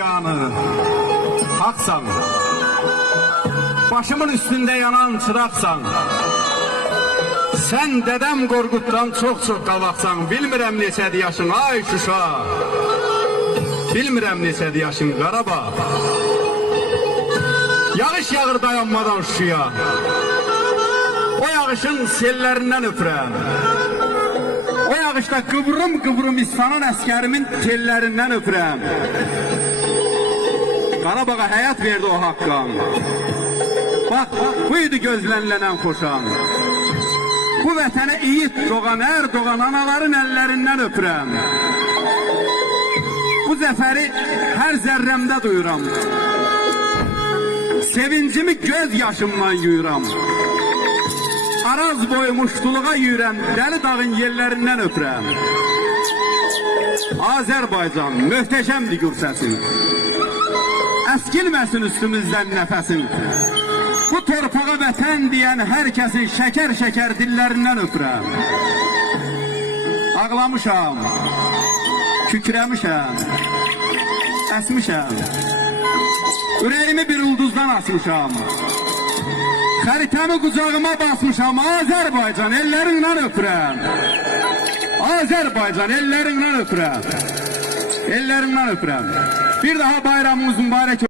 yanı haksan, başımın üstünde yanan çıraqsan, sen dedem Qorquddan çok qabaqsan, bilmirəm neçədir yaşın ay Şuşa, bilmirəm neçədir yaşın Qarabağ. Yağış yağır dayanmadan Şuşaya, o yağışın sellərindən öpürəm. O yağışda qıvrım İslanın əskərimin tellərindən öpürəm. Qarabağa həyat verdi o haqqan. Bax, buydu gözlənilən xoşan. Bu vətənə iyit doğan, ər doğan anaların əllərindən öpürəm. Bu zəfəri hər zərrəmdə duyuram. Sevincimi göz yaşımdan yuyuram. Araz boyu muştuluğa yürən Dəli dağın yerlərindən öpürəm. Azərbaycan möhtəşəmdir gür səsin. Əskilməsin üstümüzdən nəfəsin. Bu torpağa vətən deyən hər kəsin şəkər dillərindən öpürəm. Ağlamışam, kükrəmişəm, əsmişəm. Ürəyimi bir ulduzdan asmışam. Xəritəmi qucağıma basmışam. Azərbaycan ellerindən öpürəm. Azərbaycan ellerindən öpürəm. Ellerindən öpürəm. Bir daha bayramımız mübarək